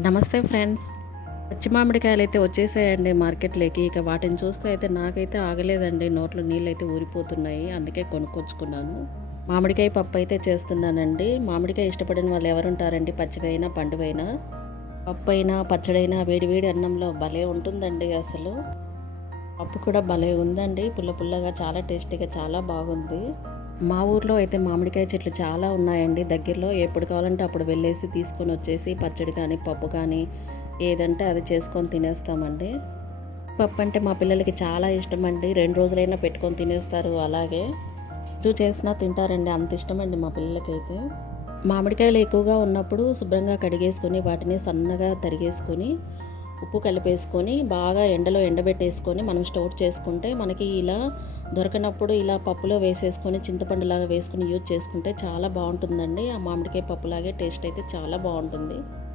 నమస్తే ఫ్రెండ్స్. పచ్చి మామిడికాయలు అయితే వచ్చేసాయండి మార్కెట్లోకి. ఇక వాటిని చూస్తే అయితే నాకైతే ఆగలేదండి. నోట్లో నీళ్ళు అయితే ఊరిపోతున్నాయి. అందుకే కొనుక్కొచ్చుకున్నాను. మామిడికాయ పప్పు అయితే చేస్తున్నానండి. మామిడికాయ ఇష్టపడిన వాళ్ళు ఎవరుంటారండి? పచ్చివైనా పండువైనా? పప్పు అయినా పచ్చడైనా వేడి వేడి అన్నంలో భలే ఉంటుందండి అసలు. పప్పు కూడా భలే ఉందండి. పుల్ల పుల్లగా చాలా టేస్టీగా చాలా బాగుంది. మా ఊర్లో అయితే మామిడికాయ చెట్లు చాలా ఉన్నాయండి. దగ్గరలో ఎప్పుడు కావాలంటే అప్పుడు వెళ్ళేసి తీసుకొని వచ్చేసి పచ్చడి కానీ పప్పు కానీ ఏదంటే అది చేసుకొని తినేస్తామండి. పప్పు అంటే మా పిల్లలకి చాలా ఇష్టం అండి రెండు రోజులైనా పెట్టుకొని తినేస్తారు అలాగే. చూ చేసినా తింటారండి. అంత ఇష్టమండి మా పిల్లలకైతే. మామిడికాయలు ఎక్కువగా ఉన్నప్పుడు శుభ్రంగా కడిగేసుకొని వాటిని సన్నగా తరిగేసుకొని ఉప్పు కలిపేసుకొని బాగా ఎండలో ఎండబెట్టేసుకొని మనం స్టోర్ చేసుకుంటే మనకి ఇలా దొరకనప్పుడు ఇలా పప్పులో వేసేసుకొని చింతపండులాగా వేసుకొని యూజ్ చేసుకుంటే చాలా బాగుంటుందండి. ఆ మామిడికాయ పప్పులాగే టేస్ట్ అయితే చాలా బాగుంటుంది.